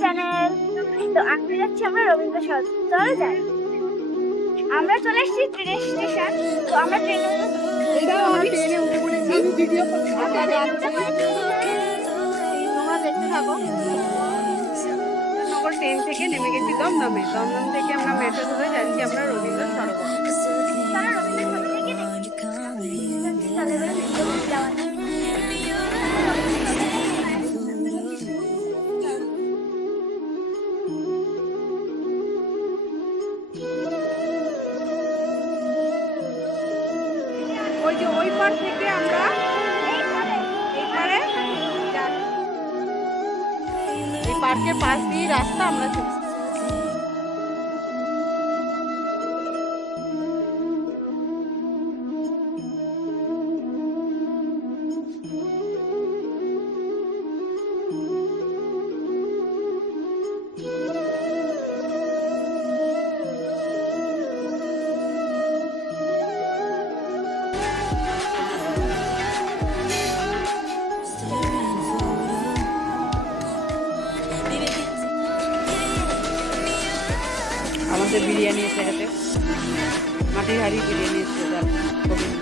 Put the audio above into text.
Channel. তো আজকে যাচ্ছি আমরা রবীন্দ্র সদন, চলো যাই। আমরা চলে এসেছি ট্রেন স্টেশন। তো আমরা ট্রেনে উঠে পড়েছি। তোমরা দেখতে থাকো। নগর ট্রেন থেকে নেমে গেছি দমদমে। দমদম থেকে আমরা মেট্রো ধরে যাচ্ছি আমরা রবীন্দ্র সরোবর। চলো রবীন্দ্র সদন থেকে দেখি। চলো এবার মেট্রো যাওয়া যাক। ওই যে ওই পার থেকে আমরা এইবারে এই পার্কের পাশ দিয়ে রাস্তা আমরা চলছি। আমাদের বিরিয়ানি এসে গেছে, মাটির হাড়ি বিরিয়ানি এসে যাচ্ছে গোবিন্দ।